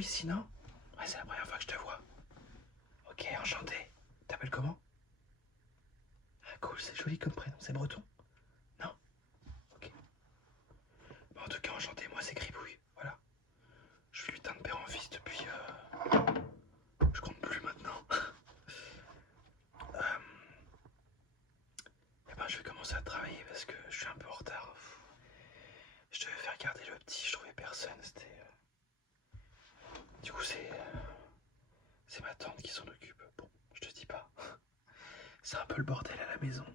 ici, non? Ouais, c'est la première fois que je te vois. Ok, enchanté. T'appelles comment? Ah cool, c'est joli comme prénom, c'est breton? Non? Ok. Bon, en tout cas, enchanté, moi c'est Gribouille, voilà. Je suis lutin de père en fils depuis... je compte plus maintenant. Et ben je vais commencer à travailler parce que je suis un peu en retard. Je devais faire garder le petit, je trouvais personne, c'était... Du coup c'est ma tante qui s'en occupe. Bon, je te dis pas. C'est un peu le bordel à la maison.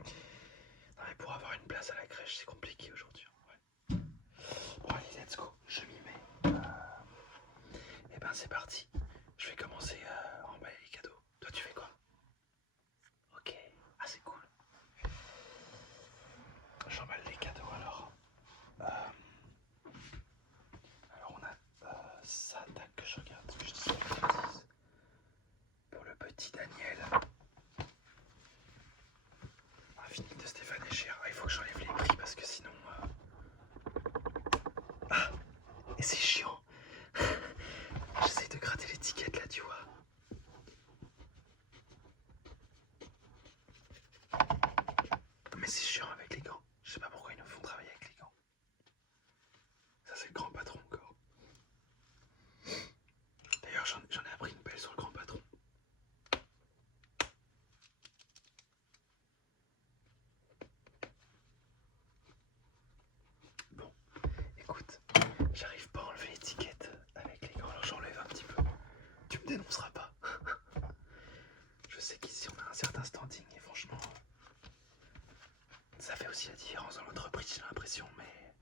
Non mais pour avoir une place à la crèche, c'est compliqué aujourd'hui. Ouais. Bon allez, let's go, je m'y mets. Et ben c'est parti. Je vais commencer à emballer les cadeaux. Toi tu fais quoi? Ok, ah c'est cool. J'emballe les cadeaux alors. Alors on a ça, tac, que je regarde, que je dis pas de bêtises. Pour le petit Daniel. Infinite de Stéphane Echer. Ah, il faut que j'enlève les prix parce que sinon... Ah, et c'est chiant. J'essaye de gratter l'étiquette là, tu vois. Mais c'est chiant avec les gants. Je sais pas pourquoi ils nous font travailler avec les gants. Ça c'est le grand patron encore. D'ailleurs j'en ai appris une belle sur le grand patron. Bon, écoute, j'arrive pas à enlever l'étiquette avec les gants, alors j'enlève un petit peu. Tu me dénonceras pas. Je sais qu'ici on a un certain standing et franchement, ça fait aussi la différence dans l'entreprise, j'ai l'impression, mais...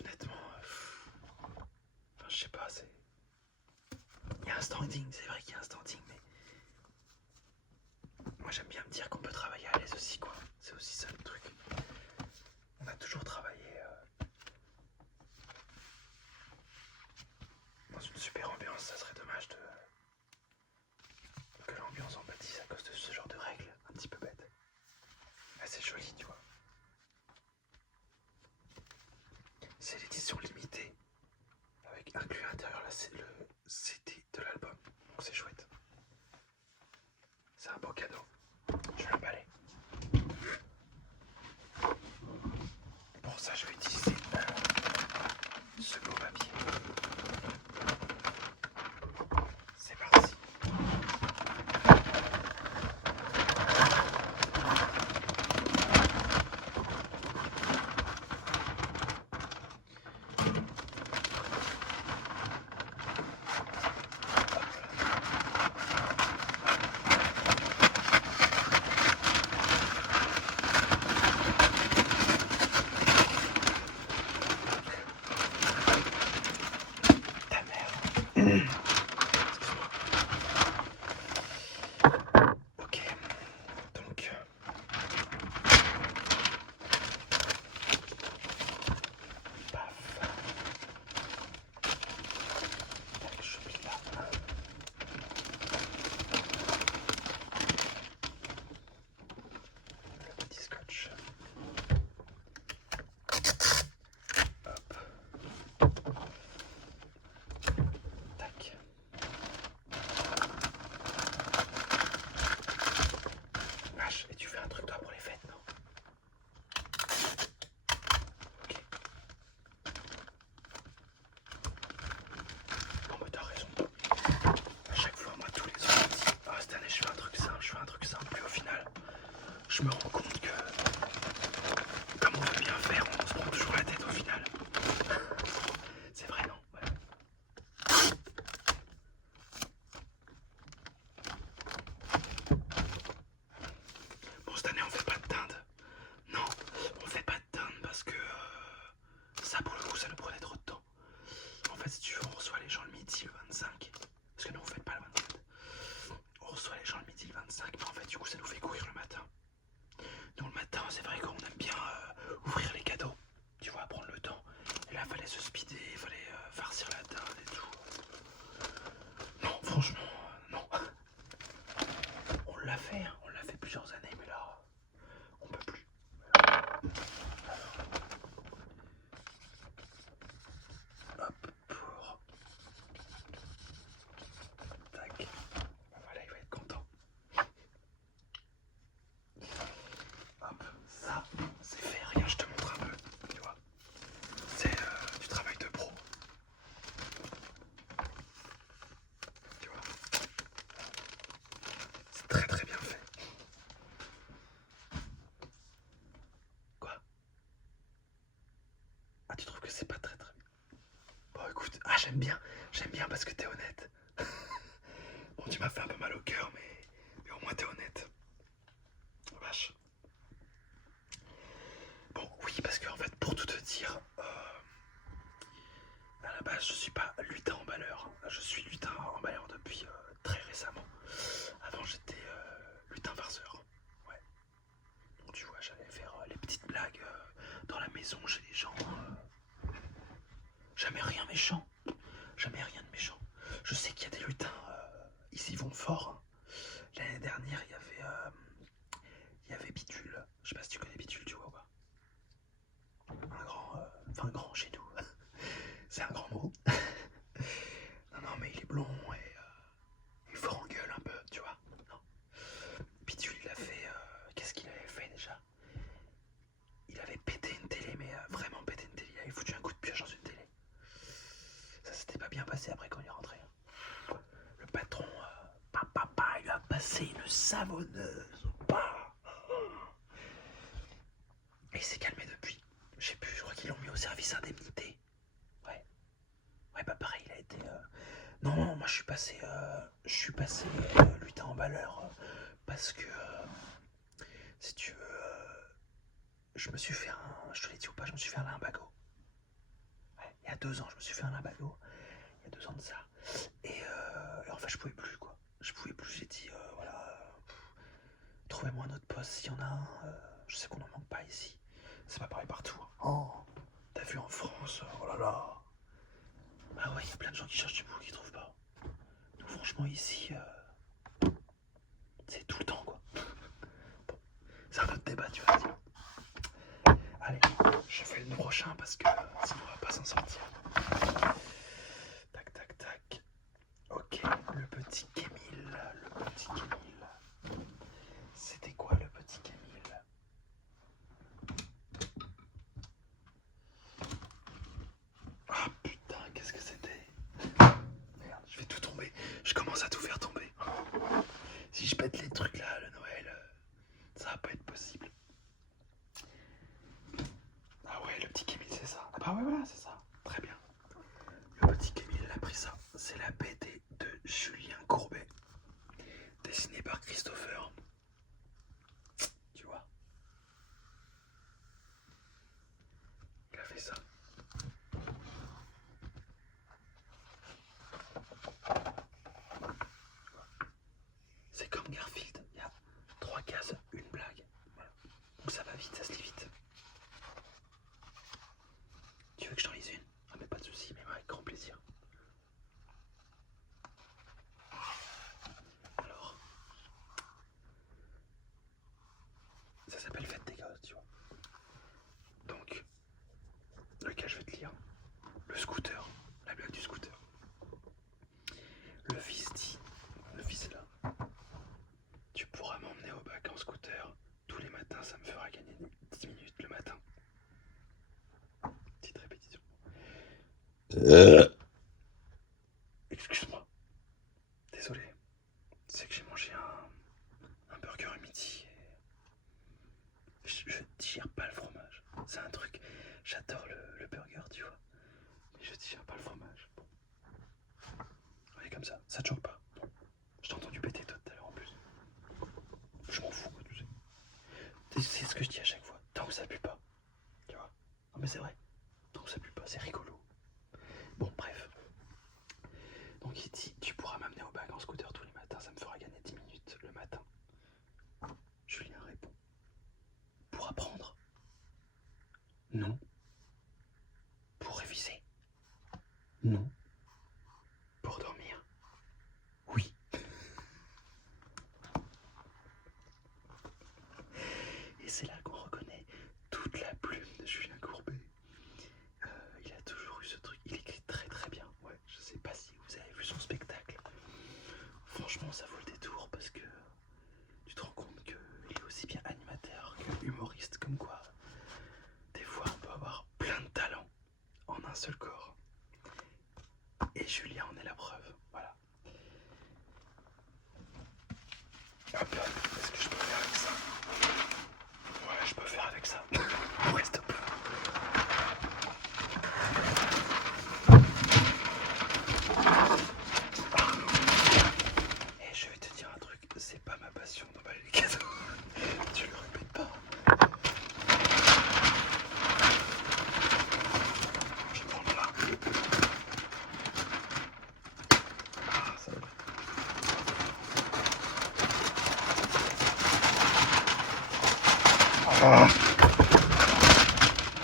Honnêtement, enfin, je sais pas, c'est... Il y a un standing, c'est vrai qu'il y a un standing, mais... Moi j'aime bien me dire qu'on peut travailler à l'aise aussi, quoi. C'est aussi ça le truc. On a toujours travaillé dans une super ambiance, ça serait dommage que l'ambiance en pâtisse à cause de ce genre de règles un petit peu bêtes. Mais c'est joli, tu vois. C'est l'édition limitée, avec inclus à l'intérieur le CD de l'album, donc c'est chouette. C'est un beau cadeau. Je vais l'emballer. Pour ça, je vais utiliser ce beau papier. C'est parti. Ta mère. Ok, donc paf. Tac, je plie là. Le petit scotch. Hop. Tac. Vache, et tu fais un truc toi pour les fêtes, non? Ok. Bon, mais t'as raison. À chaque fois, moi, tous les ans, je me dis, ah, cette année, je fais un truc simple, puis au final, je me rends compte que, comme on veut bien faire, on se prend toujours la tête au final. C'est vrai, non? Ouais. Bon, cette année, on fait pas de dinde. Non, on fait pas de dinde parce que ça, pour le coup, ça nous prenait trop de temps. En fait, si tu veux, on reçoit les gens le midi, le 25. Parce que nous, on fait pas le 27. On reçoit les gens le midi, le 25. Mais en fait, du coup, ça nous fait courir le matin. Nous, le matin, c'est vrai qu'on aime bien ouvrir les cadeaux. Tu vois, prendre le temps. Et là, fallait se speeder, fallait farcir la dinde et tout. Non, franchement, non. On l'a fait, hein, on l'a fait plusieurs années, mais là, on peut plus. écoute, j'aime bien parce que t'es honnête. Bon, tu m'as fait un peu mal au cœur, mais au moins t'es honnête. Vache. Bon, oui, parce que en fait, pour tout te dire, à la base, je suis pas lutin emballeur. Je suis lutin emballeur depuis très récemment. Avant, j'étais lutin farceur. Ouais. Donc, tu vois, j'allais faire les petites blagues dans la maison chez les gens. Jamais rien méchant. Jamais rien de méchant. Je sais qu'il y a des lutins, ils y vont fort. Hein. L'année dernière, il y avait Bidule. Je sais pas si tu connais Bidule, tu vois ou pas. Un grand, enfin grand chez nous. C'est un grand mot. Non, mais il est blond et il est fort en gueule un peu, tu vois. Non. Bidule, il a fait, qu'est-ce qu'il avait fait déjà? Il avait pété une télé, mais vraiment pété une télé. Il avait foutu un coup de pioche dans une télé. Ça s'était pas bien passé après quand il est rentré. Le patron, papa, il a passé une savonneuse. Et il s'est calmé depuis. Je sais plus, je crois qu'ils l'ont mis au service indemnité. Ouais. Ouais, bah pareil, il a été. Non, moi je suis passé lutin emballeur parce que si tu veux, je me suis fait je te l'ai dit ou pas, je me suis fait un lumbago. Ouais, il y a 2 ans, je me suis fait un lumbago. Il y a 2 ans de ça. Et en fait, je pouvais plus quoi. Je pouvais plus. J'ai dit voilà, trouvez-moi un autre poste s'il y en a un. Je sais qu'on n'en manque pas ici. C'est pas pareil partout. Hein. Oh, t'as vu en France, oh là là. Ah ouais, il y a plein de gens qui cherchent du boulot qui trouvent pas. Nous, franchement, ici, c'est tout le temps, quoi. Bon, c'est un autre débat, tu vas dire. Allez, je fais le prochain parce que sinon on va pas s'en sortir. Tac, tac, tac. Ok, le petit Kémil. Le petit Kémil. C'était quoi le petit Kémil? Ah putain, qu'est-ce que c'était? Merde, je vais tout tomber. Je commence à tout faire tomber. Si je pète les trucs là, le Noël, ça va pas être possible. Ah ouais, le petit Kémil, c'est ça. Ah bah ouais, voilà, c'est ça. Très bien. Le petit Kémil, il a pris ça. C'est la BD de Julien Courbet, dessinée par Christopher. Tu vois? Il a fait ça. C'est comme Garfield. Il y a 3 cases, une blague. Voilà. Donc ça va vite, ça se lit vite. Tu veux que je t'en lise une? Ah mais pas de soucis, mais avec grand plaisir. Alors, ça s'appelle Fête des gosses, tu vois. Donc, lequel je vais te lire? Le scooter, la blague du scooter. Le fils dit, le fils est là. Tu pourras m'emmener au bac en scooter. Tous les matins, ça me fera gagner 10 minutes le matin. Petite répétition. Excuse-moi. Désolé. C'est que j'ai mangé un burger à midi et je digère pas le fromage. C'est un truc. J'adore le burger, tu vois. Mais je digère pas le fromage. Bon. On est comme ça. Ça te choque pas? Non. Je t'ai entendu péter toi tout à l'heure en plus. Je m'en fous, tu sais. C'est ce que je dis à chaque fois. Tant que ça pue pas. Tu vois? Non mais c'est vrai. Tant que ça pue pas, c'est rigolo. Bon, bref. Donc il dit, tu pourras m'amener au bac en scooter tous les matins, ça me fera gagner 10 minutes le matin. Julien répond. Pour apprendre? Non. Pour réviser? Non. Pour dormir? Oui. Et c'est là qu'on reconnaît toute la plume de Julien Courbet. Il a toujours eu ce truc, il écrit très très bien. Ouais, je sais pas si vous avez vu son spectacle. Franchement, ça vaut le détour parce que tu te rends compte qu'il est aussi bien animateur que humoriste, comme quoi des fois on peut avoir plein de talents en un seul corps. Et Julien en est la preuve. Voilà. Hop, est-ce que je peux faire avec ça? Ouais, je peux faire avec ça. Ouais, stop. Ah.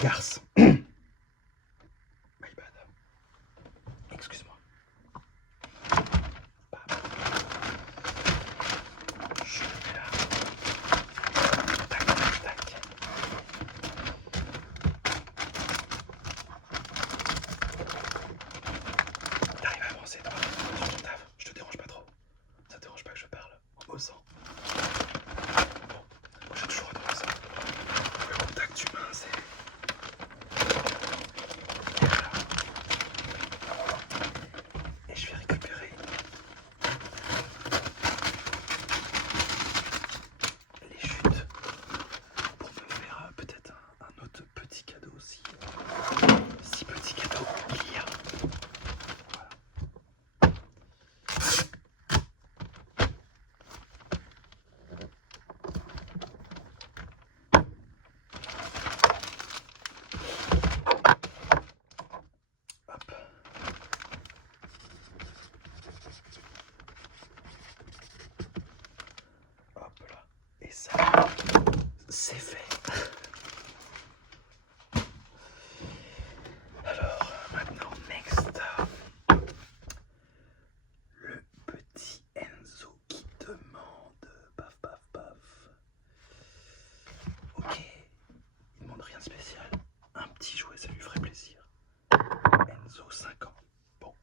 Garce. My bad. Excuse-moi. Je mets là. Tac, tac, tac. T'arrives à avancer toi sur ton taf. Je te dérange pas trop. Ça te dérange pas que je parle en bossant. Bon, moi j'ai toujours adoré ça. Le contact humain, c'est... Et voilà. Et je vais récupérer les chutes pour me faire peut-être un autre petit cadeau aussi. Si petit cadeau qu'il y a. Voilà. Hop. Hop là. Et ça, c'est fait. Alors, maintenant, next. Le petit Enzo qui demande. Paf, paf, paf. Ok. Il demande rien de spécial. Un petit jouet, ça lui ferait plaisir. Enzo, 5 ans. Bon.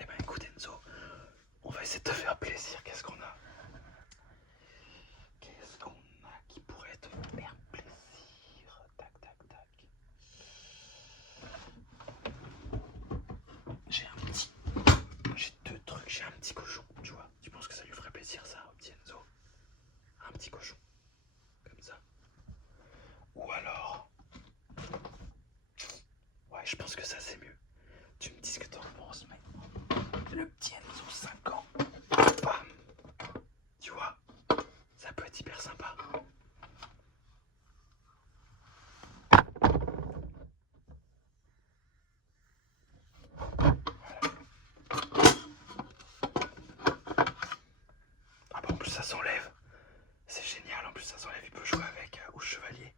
Eh ben écoute Enzo, on va essayer de te faire plaisir. Qu'est-ce qu'on a? Qu'est-ce qu'on a qui pourrait te faire plaisir? Tac, tac, tac. J'ai deux trucs. J'ai un petit cochon, tu vois. Tu penses que ça lui ferait plaisir ça au petit Enzo? Un petit cochon. Comme ça. Ou alors... Ouais, je pense que ça c'est mieux. Tu me dis ce que t'en penses, mais... Le petit Enzo, 5 ans. Bam. Tu vois, ça peut être hyper sympa. Ah bah en plus ça s'enlève. C'est génial, en plus ça s'enlève, il peut jouer avec au chevalier.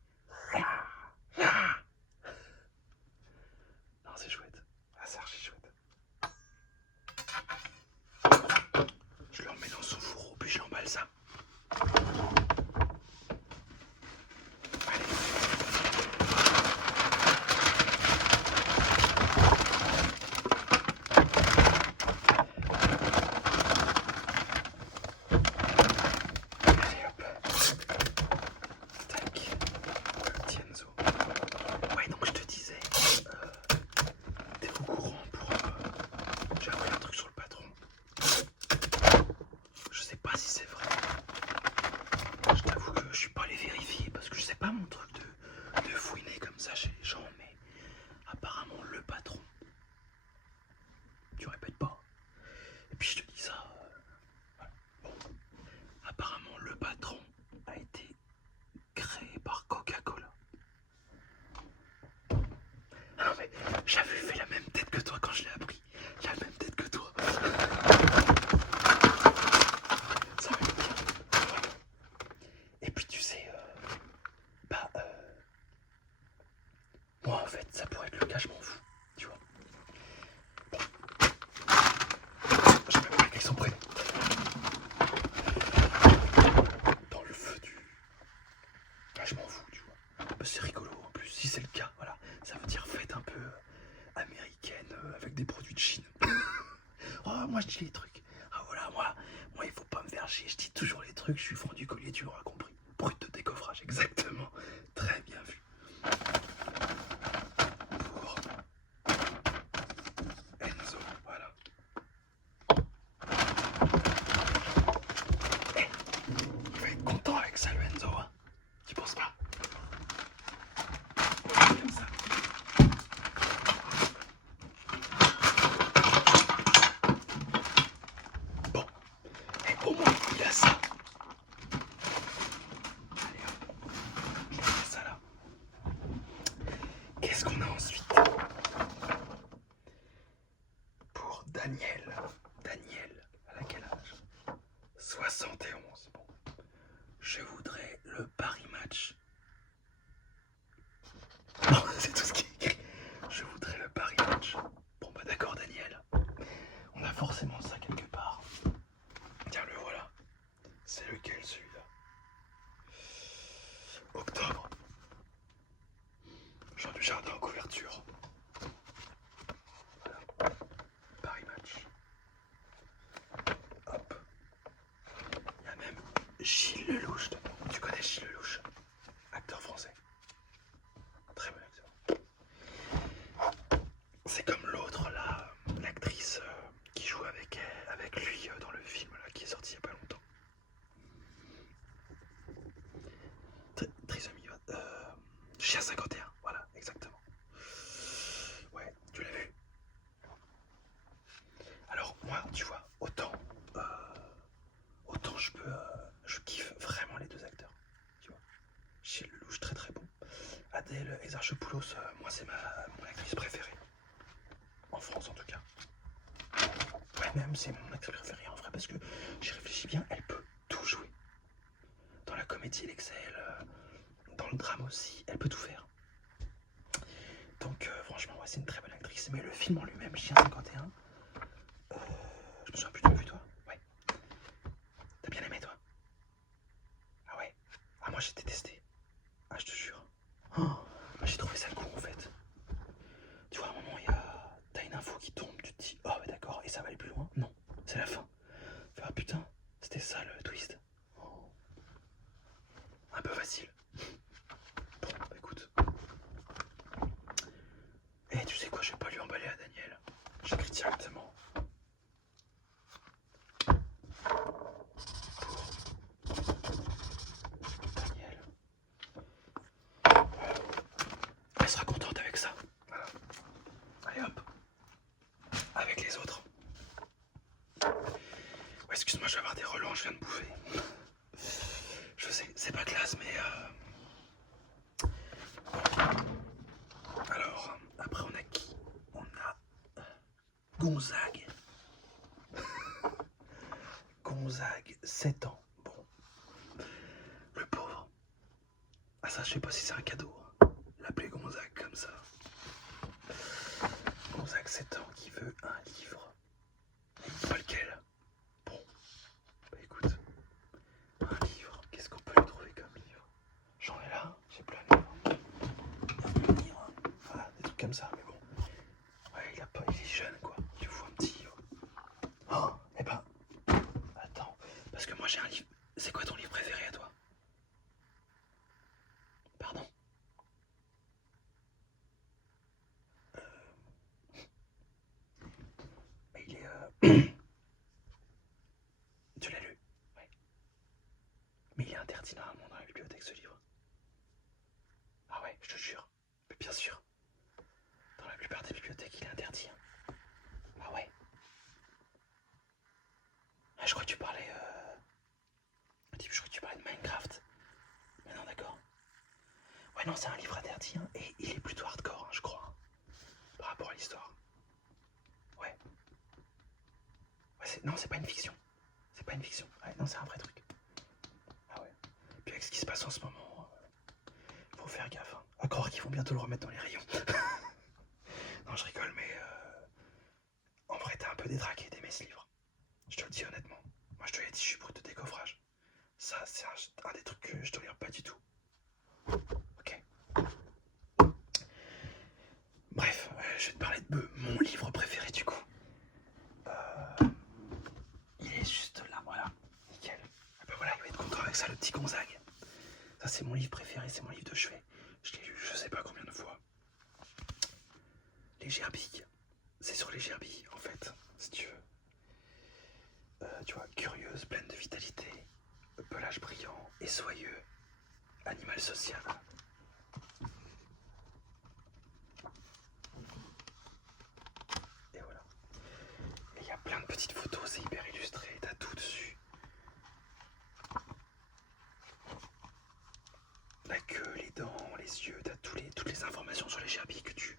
Non, c'est chouette. Ah, c'est archi chouette. Je le remets dans son fourreau, puis je l'emballe ça. Allez. Allez hop. Tac. Petit Enzo. Ouais, donc je te disais, t'es au courant pour... j'ai appris un truc sur le patron. Je sais pas si c'est vrai. Je t'avoue que je suis pas allé vérifier parce que je sais pas mon truc de fouiner comme ça chez les gens, mais apparemment le patron, tu répètes pas. Et puis je te dis ça, voilà. Bon, apparemment le patron a été créé par Coca-Cola. Non mais j'avais fait la même tête que toi quand je l'ai appris. La même tête que toi. Ça va être bien. Voilà. Et puis tu sais, moi en fait ça pourrait être le cas, je m'en fous. Tu vois. Bon. J'ai même pas écrit son prénom. Dans le feu du... Ah, je m'en fous, tu vois. Bah, c'est rigolo en plus, si c'est le cas, voilà. Ça veut dire fête un peu américaine avec des produits de Chine. Oh, moi je dis les trucs. Ah voilà, moi il faut pas me faire chier, je dis toujours les trucs, je suis fond du collier, tu l'auras compris. Brut de décoffrage, exactement. Très bien vu. Pour Enzo, voilà. Eh, il va être content avec ça le Enzo, hein. Tu penses pas? Comme ça. Bon, et au moins il a ça. Allez hop, je mets ça là. Qu'est-ce qu'on a ensuite? Pour Daniel. Daniel, elle a quel âge? 71. Bon. Je voudrais le Paris Match forcément ça quelque part. Tiens, le voilà. C'est lequel celui-là? Octobre. Jean du Jardin en couverture. Voilà. Paris Match. Hop. Il y a même Gilles Lelouch dedans. Tu connais Gilles Lelouch? Acteur français. Très bon acteur. C'est comme l'autre là, l'actrice qui joue avec lui dans le film là, qui est sorti il n'y a pas longtemps. Trisomie, Chien 51, voilà, exactement. Ouais, tu l'as vu. Alors moi, tu vois, autant je kiffe vraiment les deux acteurs. Tu vois, Gilles Lelouch très très bon. Adèle Exarchopoulos, moi c'est mon actrice préférée. En France en tout cas. Ouais, même c'est mon actrice préférée en vrai parce que j'y réfléchis bien, elle peut tout jouer. Dans la comédie, elle excelle, dans le drame aussi, elle peut tout faire. Donc franchement, ouais, c'est une très bonne actrice. Mais le film en lui-même, Chien 51, je me souviens plus, t'as vu toi? Ouais. T'as bien aimé toi? Ah ouais? Ah moi j'ai détesté. Ah je te jure. Oh, moi j'ai trouvé ça cool en fait. Tu vois, à un moment, t'as une info qui tombe, tu te dis, oh ouais d'accord, et ça va aller plus loin? Non, c'est la fin. Ah putain, c'était ça le twist. Oh. Un peu facile. Bon, bah écoute. Et tu sais quoi, je vais pas lui emballer à Daniel. J'écris directement. Daniel. Elle sera contente avec ça. Voilà. Allez hop. Avec les autres. Ouais, excuse-moi, je vais avoir des relents, je viens de bouffer. Je sais, c'est pas classe, mais alors, après on a qui? On a Gonzague. Gonzague, 7 ans. Bon. Le pauvre. Ah ça, je sais pas si c'est un cadeau. L'appeler Gonzague comme ça. Gonzague, 7 ans, qui veut un livre. Pas lequel? Bon. Bah écoute. Un livre. Qu'est-ce qu'on peut lui trouver comme livre? J'en ai là. J'ai plein de livres. Voilà, des trucs comme ça, mais bon. Ouais, il est jeune quoi. Il lui faut un petit livre. Oh, eh ben. Attends. Parce que moi j'ai un livre. C'est quoi ton livre préféré à toi? Pardon? Il est. Tu l'as lu? Ouais. Mais il est interdit normalement dans la bibliothèque ce livre. Ah ouais, je te jure. Mais bien sûr. Dans la plupart des bibliothèques, il est interdit. Ah ouais. Ah, je crois que tu parlais. Je crois que tu parlais de Minecraft. Mais non, d'accord. Ouais, non, c'est un livre interdit. Hein, et il est plutôt hardcore, hein, je crois. Hein, par rapport à l'histoire. Ouais. Ouais, non, c'est pas une fiction. C'est pas une fiction. Ouais, non, c'est un vrai truc. Ah ouais. Puis avec ce qui se passe en ce moment, faut faire gaffe. Hein. À croire qu'ils vont bientôt le remettre dans les rayons. Non, je rigole, mais en vrai, t'es un peu détraqué d'aimer ce livre. Je te le dis honnêtement. Moi, je te l'ai dit, je suis brut de décoffrage. Ça, c'est un des trucs que je tolère pas du tout. Ok. Bref, je vais te parler de mon livre préféré du coup. Il est juste là, voilà. Nickel. Et ben voilà, il va être content avec ça, le petit Gonzague. Ça, c'est mon livre préféré, c'est mon livre de chevet. Je l'ai lu je sais pas combien de fois. Les gerbilles. C'est sur les gerbilles, en fait, si tu veux. Tu vois, curieuse, pleine de vitalité, pelage brillant et soyeux, animal social. Et voilà. Et il y a plein de petites photos, c'est hyper illustré, t'as tout dessus. La queue, les dents, les yeux, t'as toutes les informations sur les gerbilles que tu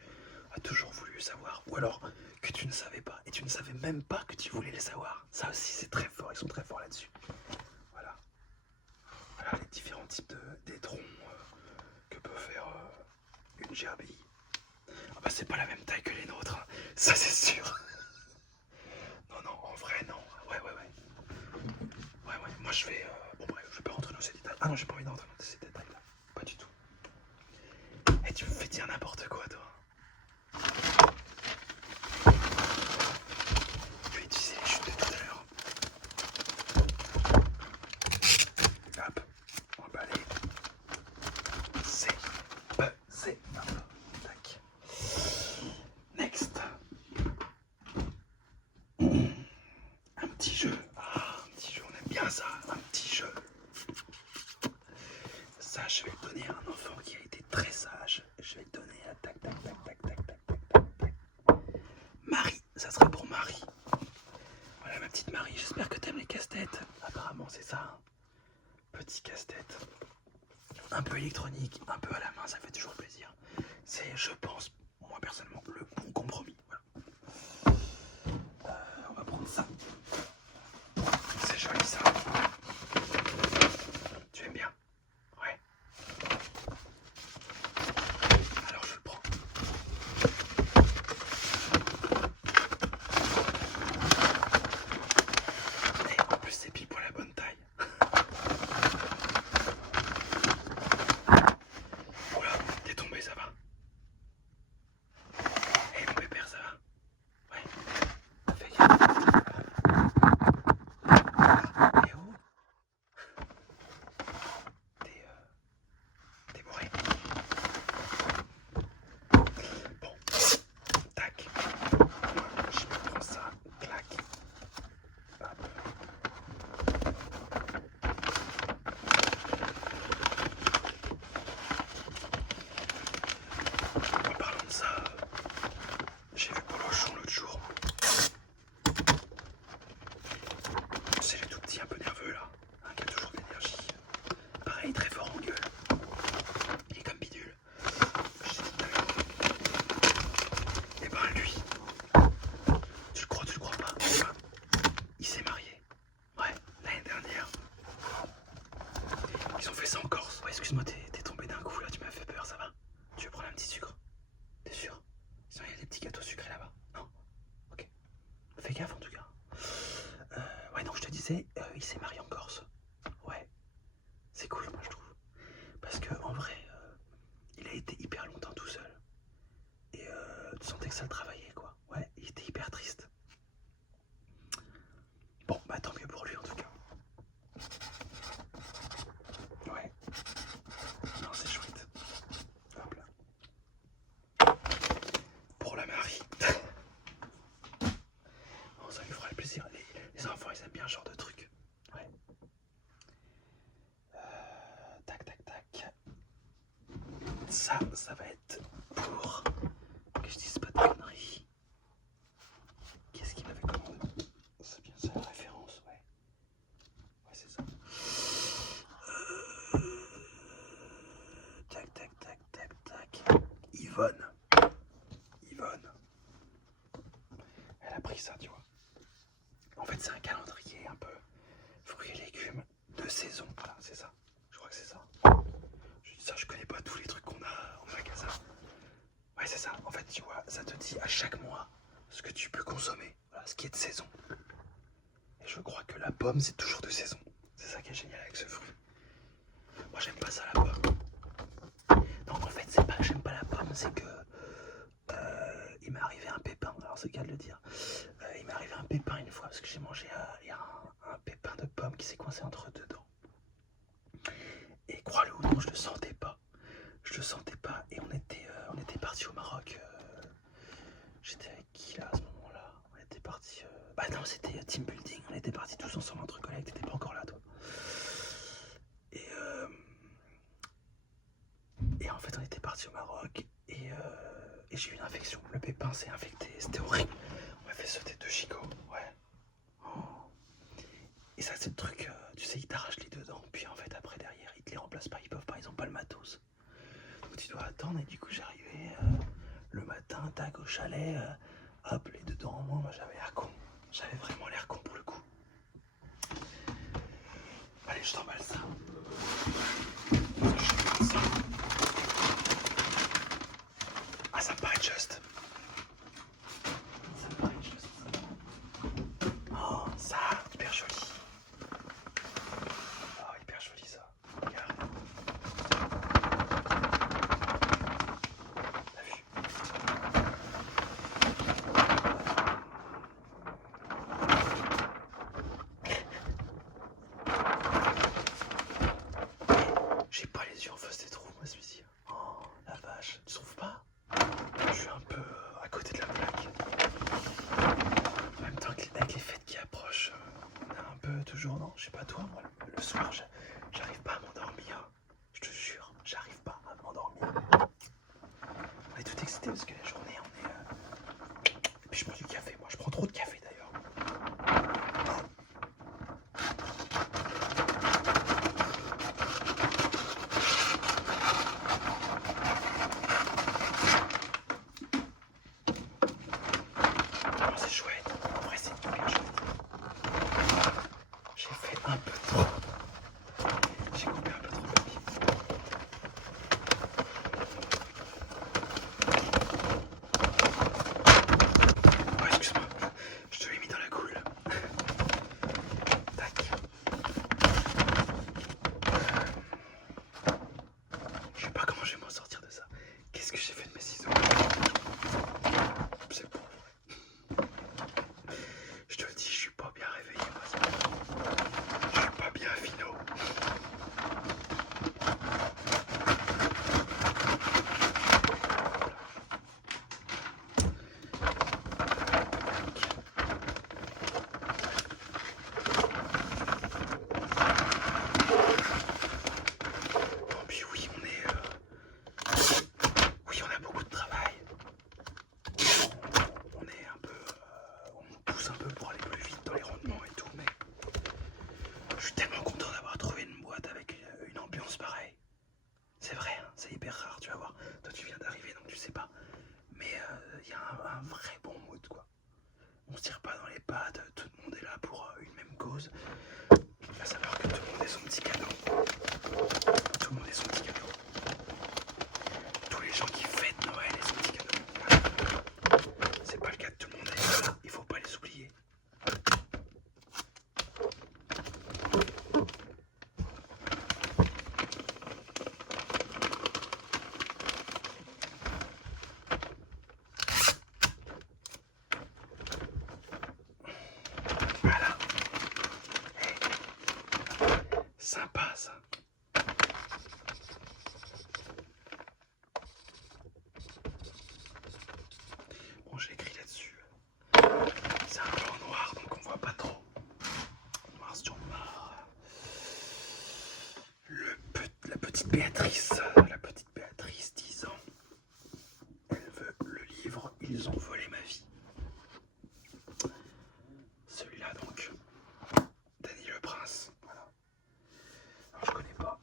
as toujours voulu savoir. Ou alors que tu ne savais pas. Et tu ne savais même pas que tu voulais les savoir. Ça aussi, c'est très fort, ils sont très forts là-dessus. Voilà. Voilà les différents types d'étrons que peut faire une gerbille. Ah bah c'est pas la même taille que les nôtres, hein. Ça c'est sûr. Non, non. non, j'ai pas envie d'entrer dans ces détails-là. Pas du tout. Et tu me fais dire n'importe quoi, toi. Je vais utiliser les chutes de tout à l'heure. Hop, on va aller. C'est hop, tac. Next. Un petit jeu. Ah, un petit jeu, on aime bien ça. Un petit jeu. Ça, je vais le donner à un enfant qui a été très sage. Je vais le donner à tac, tac, tac, tac, tac, tac, tac, tac, tac. Marie, ça sera pour Marie. Voilà ma petite Marie, j'espère que t'aimes les casse-têtes. Apparemment, c'est ça. Hein. Petit casse-tête. Un peu électronique, un peu à la main, ça fait toujours plaisir. C'est, je pense, moi personnellement, le bon compromis. Voilà. On va prendre ça. C'est joli ça. Tu aimes bien? Ouais. Alors je le prends. Et en plus c'est pile pour la bonne taille. Oula, t'es tombé, ça va? Eh mon pépère, ça va? Ouais. Fais gaffe. Et où? T'es bourré. Bon, tac. Je me prends ça, clac. Hop. En parlant de ça, j'ai vu Polochon l'autre jour. C'est le tout petit un peu nerveux là, hein, qui a toujours de l'énergie. Pareil, très fort en gueule. Il est comme bidule. Je t'ai dit tout à l'heure. Et ben lui, tu le crois pas, il s'est marié. Ouais, l'année dernière. Ils ont fait ça en Corse. Ouais, excuse-moi, t'es tombé d'un coup là, tu m'as fait peur, ça va? Tu veux prendre un petit sucre? T'es sûr? Sinon il y a des petits gâteaux sucrés là-bas. Non? Ok. Fais gaffe en tout cas. Ouais, donc je te disais, il s'est marié en Corse. Ouais, c'est cool moi je trouve. Parce que en vrai, il a été hyper longtemps tout seul. Et tu sentais que ça le travaillait quoi. Ouais, il était hyper triste. Bon, bah tant mieux pour lui en tout cas. Ouais. Non, c'est chouette. Hop là. Pour la Marie. Bon, ça lui fera plaisir. Les enfants, ils aiment bien ce genre de truc. Ouais. Tac, tac, tac. Ça va être pour que je dise pas de conneries. Qu'est-ce qu'il m'avait commandé? C'est bien ça la référence, ouais. Ouais, c'est ça. Tac, tac, tac, tac, tac. Yvonne. Elle a pris ça, tu vois. En fait, c'est un calendrier un peu fruits et légumes de saison. Voilà, c'est ça. Je crois que c'est ça. Je dis ça, je connais pas tous les trucs qu'on a en magasin. Ouais, c'est ça. En fait, tu vois, ça te dit à chaque mois ce que tu peux consommer. Voilà, ce qui est de saison. Et je crois que la pomme, c'est toujours de saison. C'est ça qui est génial avec ce fruit. Moi, j'aime pas ça, la pomme. Non, en fait, c'est pas que j'aime pas la pomme, c'est que il m'est arrivé un pépin. Alors, c'est le cas de le dire. Il m'est arrivé un pépin une fois parce que j'ai mangé un pépin de pomme qui s'est coincé entre deux dents. Et crois-le ou non, je le sentais pas. Et on était parti au Maroc. J'étais avec qui là à ce moment-là? On était parti. Bah non, c'était team building. On était partis tous ensemble entre collègues. T'étais pas encore là, toi. Et en fait, on était parti au Maroc et j'ai eu une infection. Le pépin s'est infecté. C'était horrible. On m'a fait sauter 2 chicots. Ouais. Oh. Et ça, c'est le truc. Tu sais, ils t'arrachent les deux dents. Puis en fait, après, derrière, ils te les remplacent pas. Ils peuvent pas. Ils ont pas le matos. Donc tu dois attendre. Et du coup, j'arrivais le matin, tac, au chalet. Hop, les deux dents en moins. Moi, j'avais l'air con. J'avais vraiment l'air con pour le coup. Allez, je t'emballe ça. Ah, ça me paraît juste. Ça me paraît juste. Oh, ça, hyper joli. Oh, hyper joli ça. Regarde. Alors, j'arrive pas à m'endormir. Je te jure, j'arrive pas à m'endormir. On est tout excité parce que la journée, on est... Et puis je prends du café. Moi, je prends trop de café d'ailleurs. Oh, c'est chouette. En vrai, c'est hyper chouette. J'ai fait un peu trop. J'ai coupé un peu trop le papier. Oh, excuse-moi. Je te l'ai mis dans la coule. Tac. Je sais pas comment je vais m'en sortir de ça. Qu'est-ce que j'ai fait de mes ciseaux? C'est bon. Je te le dis, je suis pas bien réveillé. Je suis pas bien finot. Bon, puis oui, oui, on a beaucoup de travail. On est un peu, on pousse un peu pour aller plus vite dans les rendements et tout, mais je suis tellement content d'avoir trouvé une boîte avec une ambiance pareille. C'est vrai, hein, c'est hyper rare, tu vas voir. Toi, tu viens d'arriver, donc tu sais pas. Mais il y a un vrai bon mood, quoi. On se tire pas dans les pattes, tout le monde est là pour une même cause. Il va savoir que tout le monde est son petit cadeau. Tout le monde est son petit cadeau. Tous les gens qui fêtent Noël et son petit cadeau. Voilà. C'est pas le cas de tout le monde, et voilà, il faut pas les oublier. Voilà. Sympa ça. Bon, j'ai écrit là-dessus. C'est un peu en noir, donc on voit pas trop. Noir sur noir. La petite Béatrice, 10 ans. Elle veut le livre Ils ont volé ma vie. Celui-là donc. Dany le Prince. Voilà. Alors je connais pas.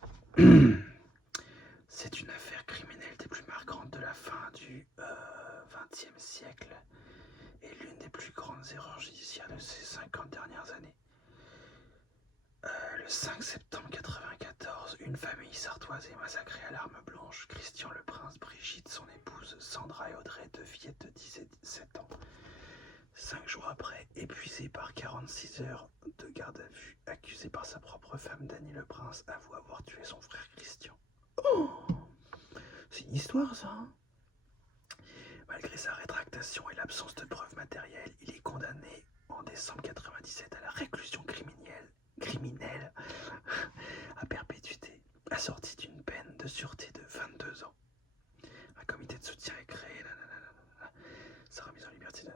C'est une affaire criminelle des plus marquantes de la fin du XXe siècle et l'une des plus grandes erreurs judiciaires de ces 50 dernières années. Le 5 septembre 1994, une famille sartoise est massacrée à l'arme blanche. Christian le Prince, Brigitte, son épouse, Sandra et Audrey, deux fillettes de 17 ans. 5 jours après, épuisé par 46 heures de garde à vue, accusé par sa propre femme, Dany le Prince avoue avoir tué son frère Christian. Oh, c'est une histoire ça, hein. Malgré sa rétractation et l'absence de preuves matérielles, il est condamné en décembre 1997 à la réclusion criminelle à perpétuité, assortie d'une peine de sûreté de 22 ans. Un comité de soutien est créé, sa remise en liberté de...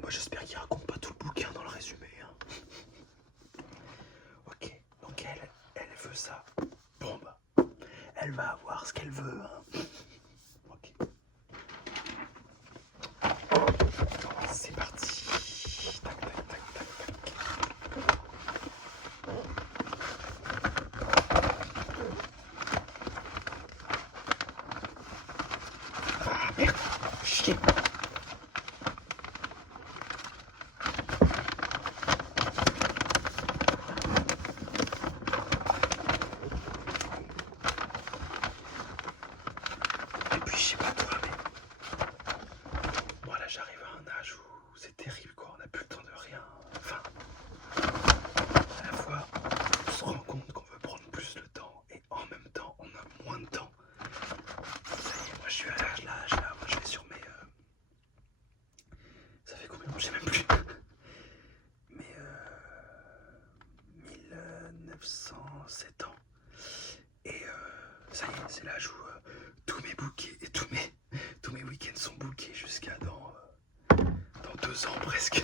Moi j'espère qu'il raconte pas tout le bouquin dans le résumé, hein. Ok, donc elle veut ça. Bon bah, elle va avoir ce qu'elle veut, hein. Ok. C'est parti. Tac, tac, tac, tac, tac. Ah merde, chier. Et puis je sais pas toi, mais moi là j'arrive à un âge où c'est terrible quoi, on n'a plus le temps de rien. Enfin, à la fois on se rend compte qu'on veut prendre plus le temps et en même temps on a moins de temps. Ça y est, moi je suis à l'âge là, moi je vais sur mes... Ça fait combien? Je sais même plus. Mais 1907 ans. Et ça y est, c'est l'âge où tous mes bouquets et tous mes week-ends sont bookés jusqu'à dans 2 ans presque.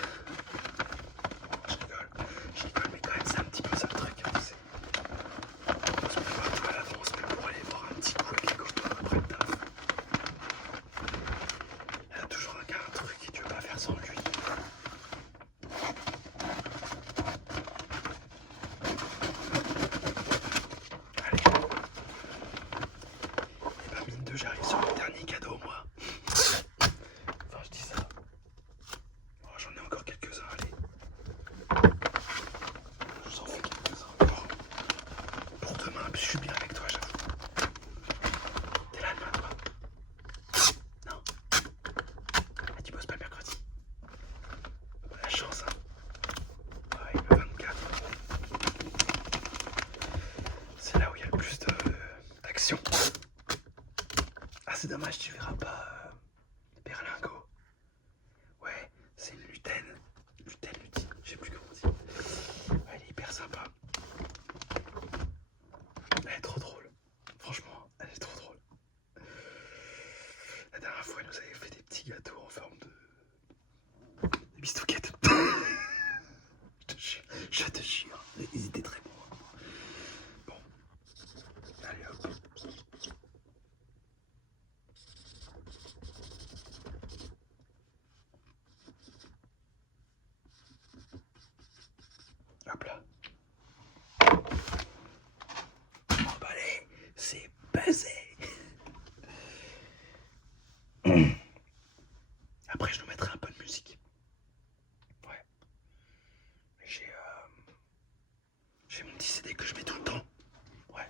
Je rigole, mais quand même c'est un petit peu ça le truc. dommage, tu verras pas Berlingot. Ouais, c'est une lutine, je sais plus comment on dit. Ouais, elle est hyper sympa. Elle est trop drôle. Franchement, elle est trop drôle. La dernière fois, elle nous avait fait des petits gâteaux en forme de bistouquettes. Je te jure, ils étaient très bons. Bon, allez hop. Hop là. Emballé, c'est buzzé. Après, je nous mettrai un peu de musique. Ouais. J'ai mon petit CD que je mets tout le temps. Ouais.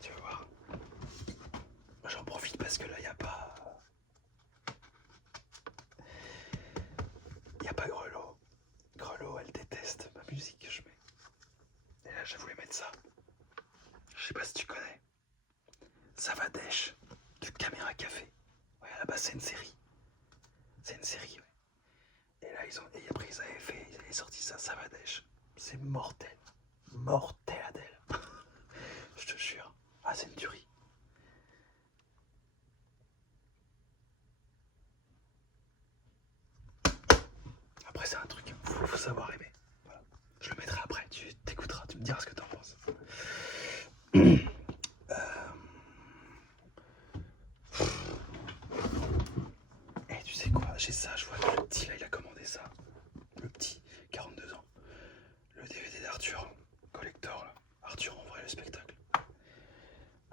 Tu vas voir. J'en profite parce que là, il n'y a pas... Il n'y a pas Grelot. Grelot, elle déteste ma musique que je mets. Et là, je voulais mettre ça. Je sais pas si tu connais. Savadèche de Caméra Café. Ouais, à la base, c'est une série. C'est une série, ouais. Et là, et après, ils avaient sorti ça, Savadèche. C'est mortel. Mortel, Adèle. Je te jure. Ah, c'est une tuerie. Après, c'est un truc, faut savoir aimer. Voilà. Je le mettrai après, tu t'écouteras, tu me diras ce que t'en penses. Et tu sais quoi, j'ai ça, je vois que le petit là, il a commandé ça. Le petit, 42 ans. Le DVD d'Arthur, collector là. Arthur en vrai, le spectacle.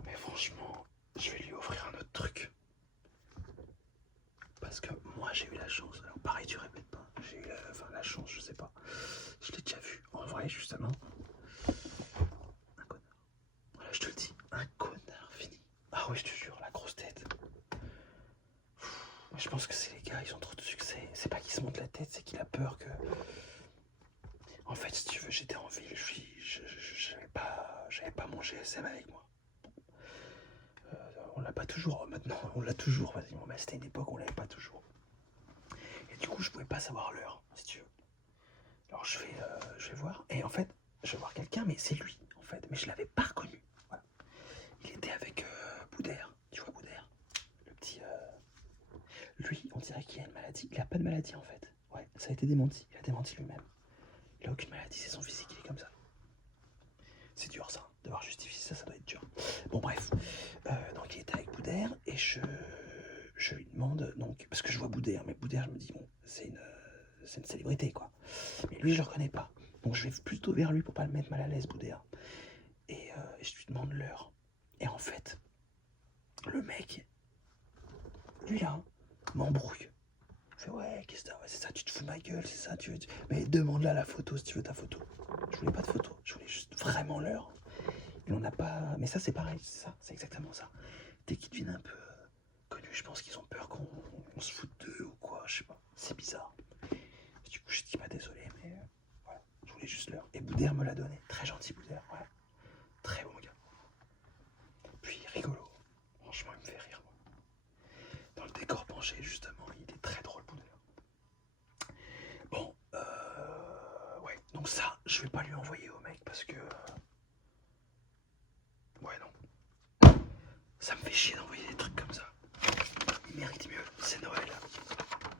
Mais franchement, je vais lui offrir un autre truc. Parce que moi j'ai eu la chance, alors pareil tu répètes pas, j'ai eu la chance, je sais pas. Je l'ai déjà vu, en vrai justement. Un connard. Voilà, je te le dis, un connard fini. Ah oui, je te jure, la grosse tête. Je pense que c'est les gars, ils ont trop de succès. C'est pas qu'il se monte la tête, c'est qu'il a peur que... En fait, si tu veux, j'étais en ville, j'avais pas mon GSM avec moi. On l'a pas toujours, maintenant on l'a toujours, mais c'était une époque où on l'avait pas toujours. Et du coup, je pouvais pas savoir l'heure, si tu veux. Alors je vais voir, et en fait, je vais voir quelqu'un, mais c'est lui, en fait, mais je l'avais pas reconnu. Voilà. Il était avec Boudère, tu vois Boudère, le petit... Lui, on dirait qu'il a une maladie, il a pas de maladie en fait. Ouais, ça a été démenti, il a démenti lui-même. Il a aucune maladie, c'est son physique, il est comme ça. C'est dur ça, devoir justifier ça, ça doit être dur. Bon bref, donc il était avec Boudère, et je lui demande, donc, parce que je vois Boudère, mais Boudère, je me dis, bon, c'est une célébrité quoi. Mais lui, je le reconnais pas. Donc je vais plutôt vers lui pour pas le mettre mal à l'aise, Boudère. Et je lui demande l'heure. Et en fait, le mec, lui là, m'embrouille. Je fais ouais, qu'est-ce que t'as, ouais, c'est ça, tu te fous de ma gueule, c'est ça, tu veux. Mais demande-la la photo si tu veux ta photo. Je voulais pas de photo, je voulais juste vraiment l'heure. Et on n'a pas. Mais ça, c'est pareil, c'est ça, c'est exactement ça. Dès qu'ils deviennent un peu connus, je pense qu'ils ont peur qu'on se foute d'eux ou quoi, je sais pas. C'est bizarre. Du coup, je dis pas désolé, mais voilà, je voulais juste l'heure. Et Boudère me l'a donné. Très gentil, Boudère, ouais. Très bon gars. Puis rigolo. Franchement, il me fait rire. Moi. Dans le décor penché, justement, il est très drôle, Boudère. Bon, ouais. Donc ça, je vais pas lui envoyer au mec parce que... ouais, non. Ça me fait chier d'envoyer des trucs comme ça. Il mérite mieux. C'est Noël.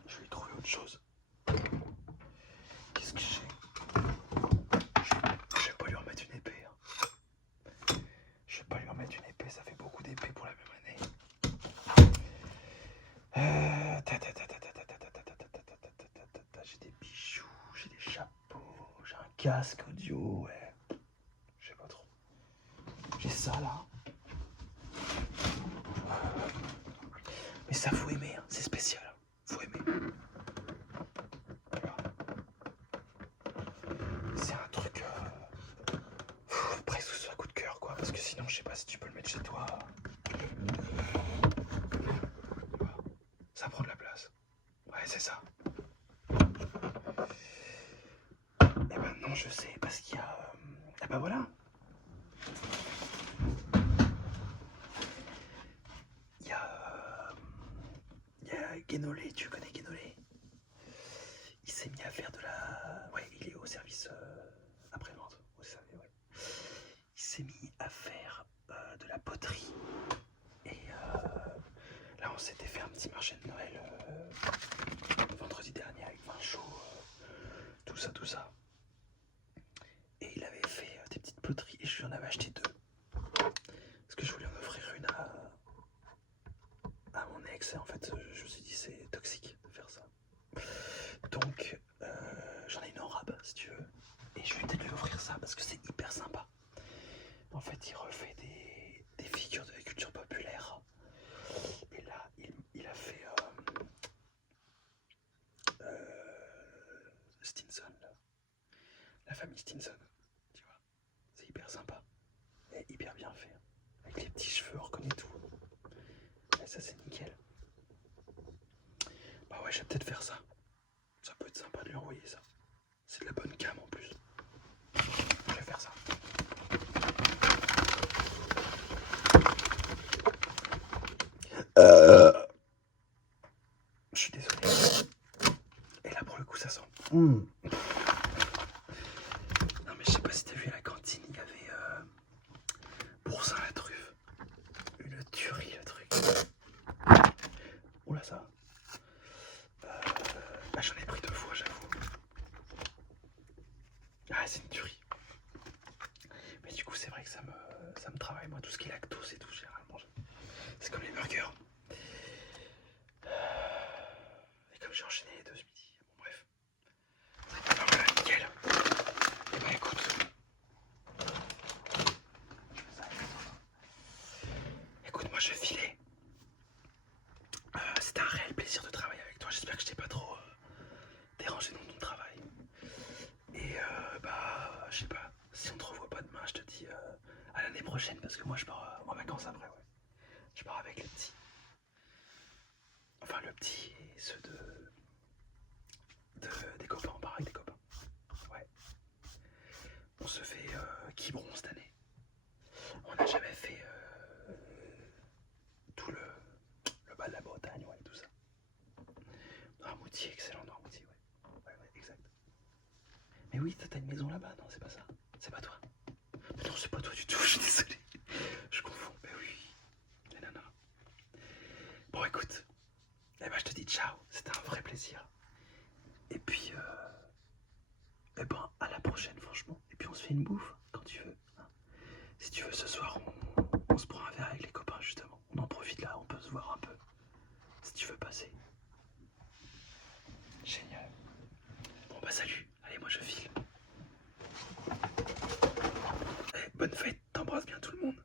Je vais lui trouver autre chose. Qu'est-ce que j'ai? Je vais pas lui remettre une épée. Hein. Je vais pas lui remettre une épée. Ça fait beaucoup d'épées pour la même année. J'ai des bijoux, j'ai des chapeaux, j'ai un casque audio, ouais. Je sais pas trop. J'ai ça là. Mais ça faut aimer, hein. C'est spécial. Faut aimer. Voilà. C'est un truc. Presque que ce soit coup de cœur quoi. Parce que sinon je sais pas si tu peux le mettre chez toi. Voilà. Ça prend de la place. Ouais, c'est ça. Et maintenant je sais parce qu'il y a... Ah bah voilà. Guénolé, tu connais Guénolé? Il s'est mis à faire de la... Ouais, il est au service après-vente, vous savez, ouais. Il s'est mis à faire de la poterie. Et là, on s'était fait un petit marché de Noël vendredi dernier avec vin chaud, tout ça, tout ça. Et il avait fait des petites poteries et je lui en avais acheté 2. Parce que je voulais en offrir une à mon ex et en fait je me suis dit c'est toxique de faire ça. Donc j'en ai une en rab si tu veux. Et je vais peut-être lui offrir ça parce que c'est hyper sympa. En fait il refait des figures de la culture populaire. Et là il a fait Stinson là. La famille Stinson. Tu vois. C'est hyper sympa. Et hyper bien fait. Avec les petits cheveux, on reconnaît tout. Et ça c'est nickel. Bah ouais, je vais peut-être faire ça. Ça peut être sympa de lui envoyer ça. C'est de la bonne cam en plus. Je vais faire ça. Je suis désolé. Et là pour le coup ça sent. Non mais je sais pas si t'as vu à la cantine, il y avait boursin à la truffe. Une tuerie le truc. Oula ça. Bah, j'en ai pris 2 fois j'avoue. Ah c'est une tuerie. Mais du coup c'est vrai que ça me travaille moi tout ce qui est lactose et tout généralement. C'est comme les burgers. Et comme j'ai enchaîné les 2 ce midi. Bon bref. Ah voilà, nickel. Et bah écoute. Écoute moi je vais filer. C'était un réel plaisir de travailler avec toi. J'espère que je t'ai pas trop dérangé dans ton travail. Et bah je sais pas. Si on te revoit pas demain, je te dis à l'année prochaine parce que moi je pars en vacances après ouais. Je pars avec les petits. Enfin le petit et ceux des copains, on part avec des copains. Ouais. On se fait Quiberon cette année. On n'a jamais fait tout le bas de la Bretagne, ouais, tout ça. Noirmoutier, excellent Noirmoutier, ouais. Ouais, exact. Mais oui, t'as une maison là-bas, non, c'est pas ça. C'est pas toi. Mais non, c'est pas toi du tout, je suis désolé. Je confonds, mais oui. Mais non, non. Bon, écoute. Eh ben, je te dis ciao, c'était un vrai plaisir. Et puis, eh ben, à la prochaine, franchement. Et puis, on se fait une bouffe quand tu veux. Hein. Si tu veux, ce soir, on se prend un verre avec les copains, justement. On en profite là, on peut se voir un peu. Si tu veux passer. Génial. Bon, bah, salut. Allez, moi, je file. Eh, bonne fête, t'embrasses bien tout le monde.